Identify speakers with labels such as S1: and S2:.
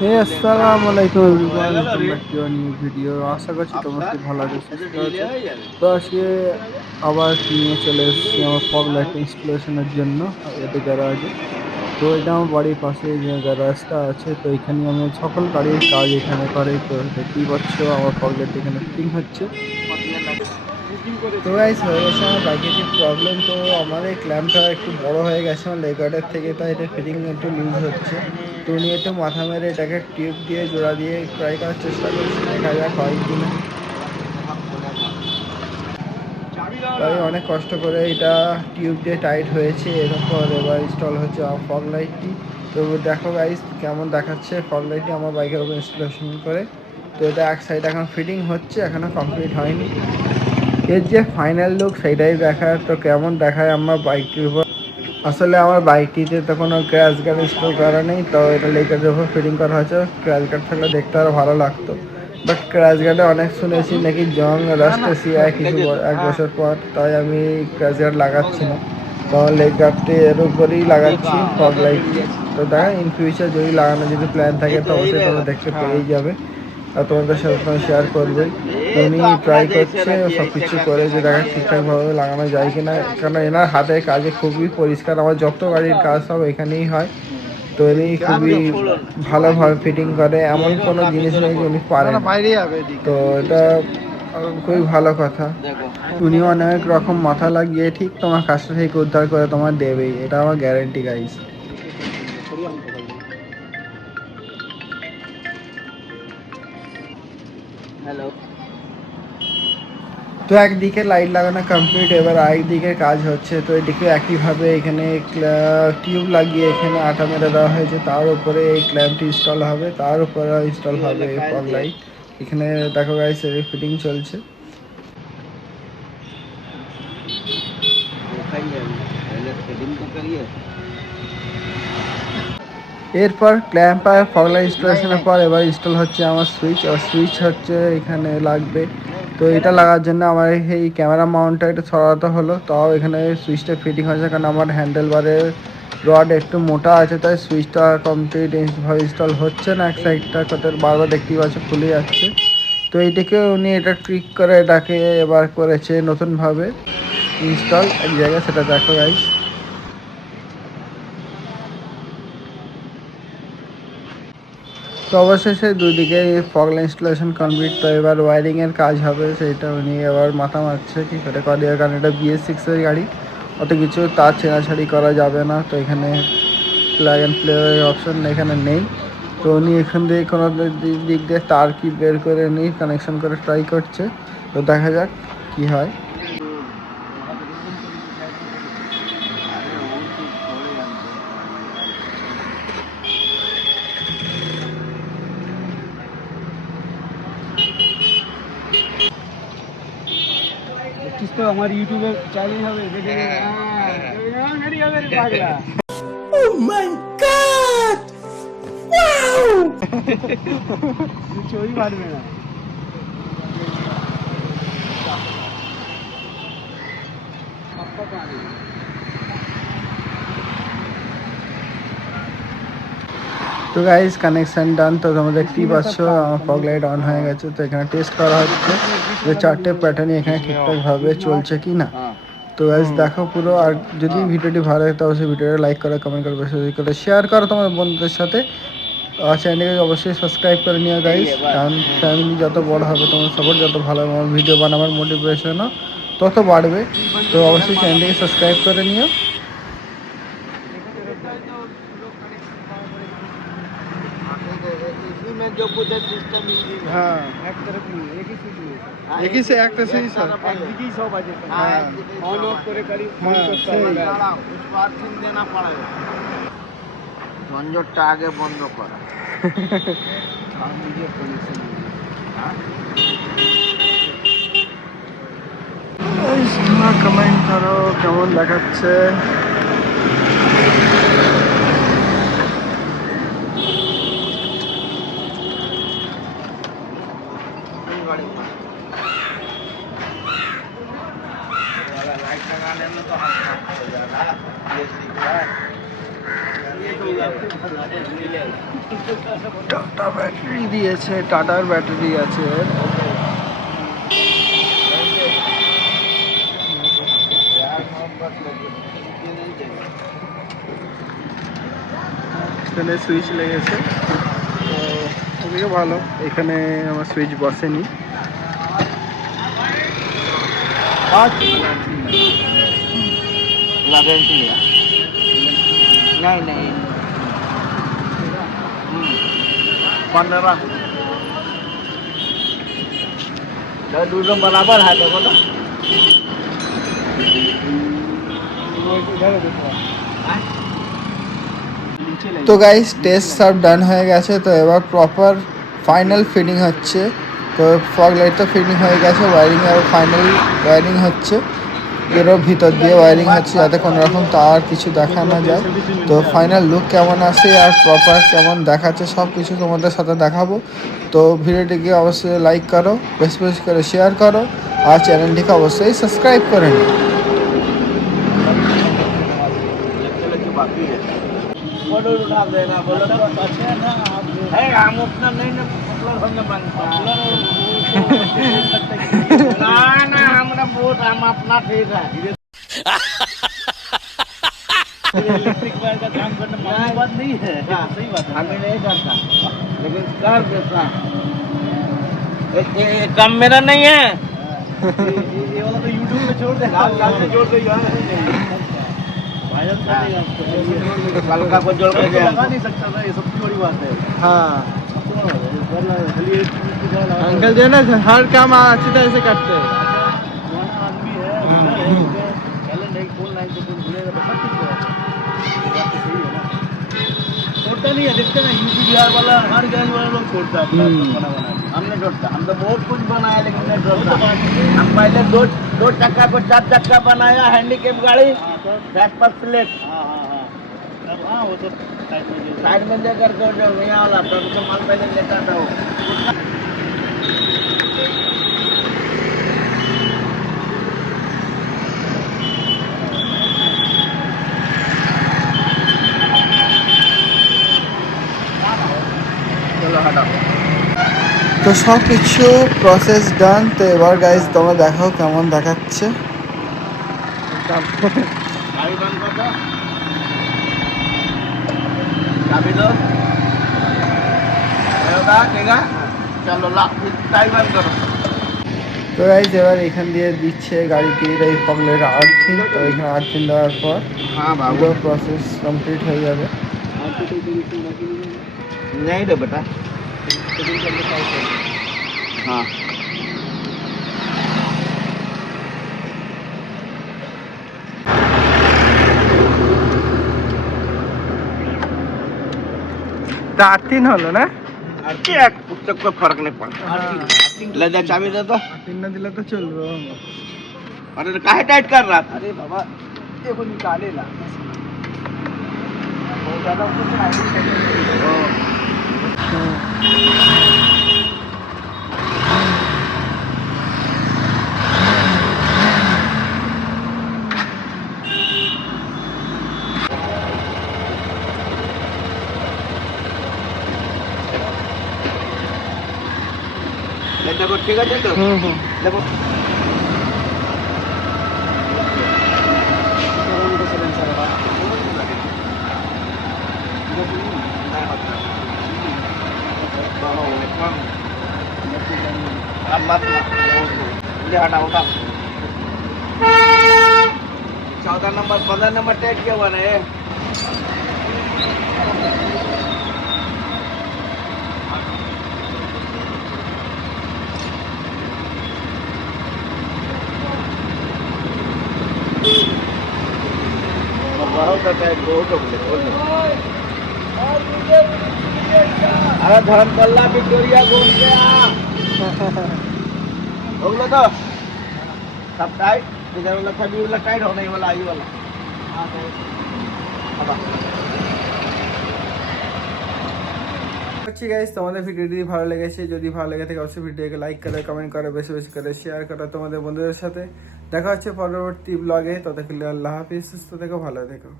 S1: হে, আসসালামু আলাইকুম new video আশা করছি খুব ভালো আছো তো আজকে আবার নিয়ে চলে এসেছি আমার ফগ লাইট ইনস্টলেশনের জন্য এতে গ্যারাজে তো এটা আমার বাড়ির পাশে যে গ্যারাজটা আছে, তো এখানে আমি সকল গাড়ির কাজ এখানে করে। তো দেখতেই পাচ্ছ, আমার ফগ লাইট এখানে ফিটিং হচ্ছে। তো গাইস হয়ে গেছে আমার বাইকের যে প্রবলেম তো আমার এই ক্ল্যাম্পটা একটু বড় হয়ে গেছে আমার লেগার্ডের থেকে, তাই এটা ফিটিং একটু লুজ হচ্ছে। তো উনি একটু মাথা মেরে এটাকে টিউব দিয়ে, জোড়া দিয়ে ট্রাই করার চেষ্টা করছি, দেখা যাক হয় কি না। তাই অনেক কষ্ট করে এটা টিউব দিয়ে টাইট হয়েছে, এরপর এবার ইনস্টল হচ্ছে ফগ লাইটটি তো দেখো গাইস কেমন দেখাচ্ছে ফগ লাইটটি আমার বাইকের উপর ইনস্টলেশন করে। তো এটা এক সাইড এখন ফিটিং হচ্ছে এখনও কমপ্লিট হয়নি। এর যে ফাইনাল লুক সেটাই দেখায়। তো কেমন দেখায় আমার বাইকটির উপর? আসলে আমার বাইকটিতে তো কোনো ক্র্যাশ গার্ড ইনস্টল করা নেই, তো এটা লেকারের উপর ফিটিং করা হয়েছে ক্র্যাশ গার্ড থাকলে দেখতে আরও ভালো লাগতো। বাট ক্র্যাশ গার্ডে অনেক শুনেছি নাকি জং রাস্ট হয় কিছু এক বছর পর, তাই আমি ক্র্যাশ গার্ড লাগাচ্ছি না। তো লেগ গার্ডটি এর উপরেই লাগাচ্ছি ফগ লাইটটি তো দেখা ইন ফিউচার যদি লাগানো যদি প্ল্যান থাকে, তো অবশ্যই তোমরা দেখতে পেয়েই যাবে। আর তোমাদের সাথে শেয়ার করবে। উনি ট্রাই করছে সব কিছু করে যে দেখা ঠিকঠাকভাবে লাগানো যায় কিনা কারণ এনার হাতের কাজে খুবই পরিষ্কার আমার যত গাড়ির কাজ সব এখানেই হয়। তো উনি খুবই ভালোভাবে ফিটিং করে এমন কোনো জিনিস নেই যে উনি পারেন। না। তো এটা খুবই ভালো কথা। উনি অনেক রকম মাথা লাগিয়ে ঠিক তোমার কাজটা থেকে উদ্ধার করে তোমার দেবেই এটা আমার গ্যারেন্টি গাইস তো একদিকে লাইট লাগানো কমপ্লিট এবার একদিকে কাজ হচ্ছে। তো এদিকে একইভাবে এখানে টিউব লাগিয়ে এখানে আটা মেরে দেওয়া হয়েছে। তার উপরে এই ক্ল্যাম্পটি ইনস্টল হবে। তার উপরে ইনস্টল হবে ফগ লাইট এখানে দেখো গাইস এর ফিটিং চলছে। এরপর ক্ল্যাম্প আর ফগলাইট ইনস্টলেশনের পর এবার ইনস্টল হচ্ছে আমার সুইচ আর সুইচ হচ্ছে এখানে লাগবে তো এটা লাগার জন্য আমার এই ক্যামেরা মাউন্টটা একটু সরাতে হলো। তাও এখানে সুইচটা ফিটিং হয়েছে কারণ আমার হ্যান্ডেল বারের রড একটু মোটা আছে, তাই সুইচটা কমপ্লিট ভাবে ইনস্টল হচ্ছে না এক সাইডটা কত বারবার দেখতেই পাচ্ছে খুলে যাচ্ছে। তো এইটাকে উনি এটা ট্রিক করে এটাকে এবার করেছে নতুনভাবে। ইনস্টল এক জায়গায়, সেটা দেখো গাইস তো অবশেষে দুদিকে ফগলা ইনস্টলেশন কমপ্লিট তো এবার ওয়ারিংয়ের কাজ হবে, সেটা উনি এবার মাথা মারছে, কি করে করে কারণ এটা বিএস সিক্সের গাড়ি, অত কিছু তার ছেঁড়াছাড়ি করা যাবে না। তো এখানে প্লাগ অ্যান্ড প্লে অপশন এখানে নেই। তো উনি এখান দিয়ে কোনো দিক দিয়ে তার কি বের করে নিয়ে কানেকশন করে ট্রাই করছে। তো দেখা যাক কি হয়।
S2: দেখছিস তো আমার ইউটিউবে চ্যানেল হবে দেখে হ্যাঁ রেডি হবে রে পাগলা ও মাই গড চুরি মারবে না
S1: তো গাইস কানেকশন ডান তো তোমরা দেখতেই পাচ্ছ, আমার ফগ লাইট অন হয়ে গেছে। তো এখানে টেস্ট করা হচ্ছে যে চারটে প্যাটার্নই এখানে ঠিকঠাকভাবে চলছে কি না তো গাইস দেখো পুরো, আর যদি ভিডিওটি ভালো লাগে, তো অবশ্যই ভিডিওটা লাইক করো কমেন্ট করো করে শেয়ার করো তোমার বন্ধুদের সাথে। আর চ্যানেলকে অবশ্যই সাবস্ক্রাইব করে নিও গাইস কারণ ফ্যামিলি যত বড় হবে, তোমার সাপোর্ট যত ভালো হবে, আমার ভিডিও বানাবার মোটিভেশনও তত বাড়বে। তো অবশ্যই চ্যানেলটিকে সাবস্ক্রাইব করে নিও।
S2: হ্যাঁ, হ্যাঁ।,
S3: হ্যাঁ আগে বন্ধ করা।
S2: আমি
S1: যে কমেন্ট করো কেমন দেখাচ্ছে? টাটা ব্যাটারি দিয়েছে টাটার ব্যাটারি আছে। এখানে সুইচ লেগেছে। তো ওদিকে ভালো। এখানে আমার সুইচ বসেনি।
S3: আচ্ছা না না
S1: তো গাইস টেস্ট সব ডান হয়ে গেছে, তো এবার প্রপার ফাইনাল ফিটিং হচ্ছে। তো ফগ লাইট তো ফিটিং হয়ে গেছে ওয়ারিং আর ফাইনাল ওয়ারিং হচ্ছে। এরও ভিতর দিয়ে ওয়ারিং হচ্ছে যাতে কোনো রকম তার কিছু দেখা না যায় তো ফাইনাল লুক কেমন আসে আর প্রপার কেমন দেখাচ্ছে সব কিছু তোমাদের সাথে দেখাবো তো ভিডিওটিকে অবশ্যই লাইক করো বেশি বেশি করে শেয়ার করো আর চ্যানেলটিকে অবশ্যই সাবস্ক্রাইব করে নিও
S3: फोटो उठा देना बोलो तो है हम उतना नहीं ना मतलब हमने बनता ना ना हमरा है इलेक्ट्रिक वायर का काम करना मामूली बात नहीं है सही बात है हमें नहीं करता लेकिन कर काम मेरा नहीं है तो यूट्यूब में छोड़ दे जोड़ दे को जोड़ के लगा नहीं सकता था ये सबसे बड़ी बात है
S1: हाँ। अंकल जो है ना हर काम अच्छी तरह से करते हैं।
S3: है है है है छोड़ता नहीं है देखते ना यूपी बिहार वाला हर वाला लोग छोड़ता है अपना। हम नहीं छोड़ता हम तो बहुत कुछ बनाया लेकिन नहीं छोड़ता हम पहले दो दो चक्का को चार चक्का बनाया हैंडीकेप गाड़ी प्लेट हाँ वो तो साइड में देकर के जो यहाँ वाला तो माल पहले लेता था वो।
S1: তো সব কিছু প্রসেস ডান তো এবার গাইজ তোমরা দেখাও কেমন দেখাচ্ছে।
S3: চাবি দাও। कर दो चाबी दो होगा ठीक है चलो ला चाबी बंद करो
S1: তো গাইজ এবার এখান দিয়ে দিচ্ছে গাড়িটির এই পকলের আর্থিং তো এখানে আর্থিং দেওয়ার পর
S3: हाँ
S1: পুরো প্রসেস কমপ্লিট হয়ে যাবে
S3: नहीं रे बेटा हाँ
S1: তো আর্থিং হলো না
S3: एक्ट पुस्तक को फर्क नहीं पड़ता. लदा चाबी दे दो
S1: तीन दिला तो चल रहा
S3: अरे काहे टाइट कर रहा था
S1: अरे बाबा देखो निकाले ला बहुत ज्यादा कुछ
S3: नहीं. देखो ठीक है तो
S1: হুম হুম
S3: देखो अब मत ले हटा उठा चौदह नंबर पंद्रह नंबर टैग किया हुआ है होता है बहुत हो गए अरे धर्मतल्ला विक्टोरिया घूम गया हो गया तो। सब टाइट इधर वाला सभी वाला टाइट होने वाला आई वाला। अब
S1: হচ্ছে গাইজ তোমাদের ভিডিওটি ভালো লেগেছে, যদি ভালো লেগে থাকে, অবশ্যই ভিডিওকে লাইক করে কমেন্ট করে, বেশি বেশি করে শেয়ার করো তোমাদের বন্ধুদের সাথে। দেখা হচ্ছে পরবর্তী ব্লগে ততক্ষণ আল্লাহ হাফিজ, সুস্থ থেকো, ভালো থেকো।